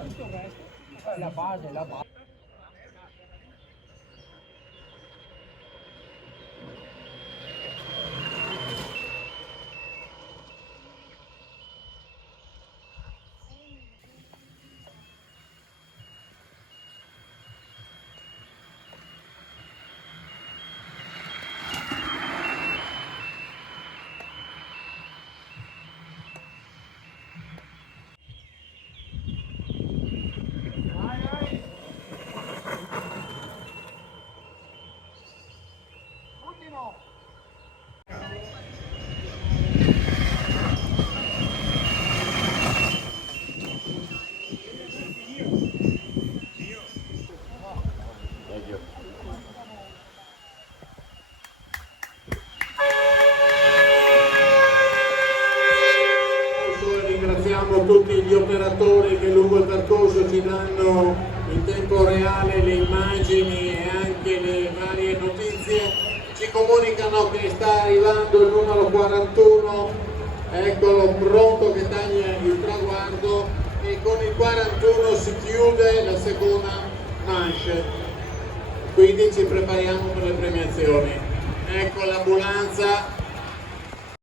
tutto il resto è la base, la base. Ringraziamo tutti gli operatori che lungo il percorso ci danno in tempo reale le immagini e anche le varie notizie. Ci comunicano che sta arrivando il numero 41, eccolo pronto che taglia il traguardo, e con il 41 si chiude la seconda manche. Quindi ci prepariamo per le premiazioni. Ecco l'ambulanza.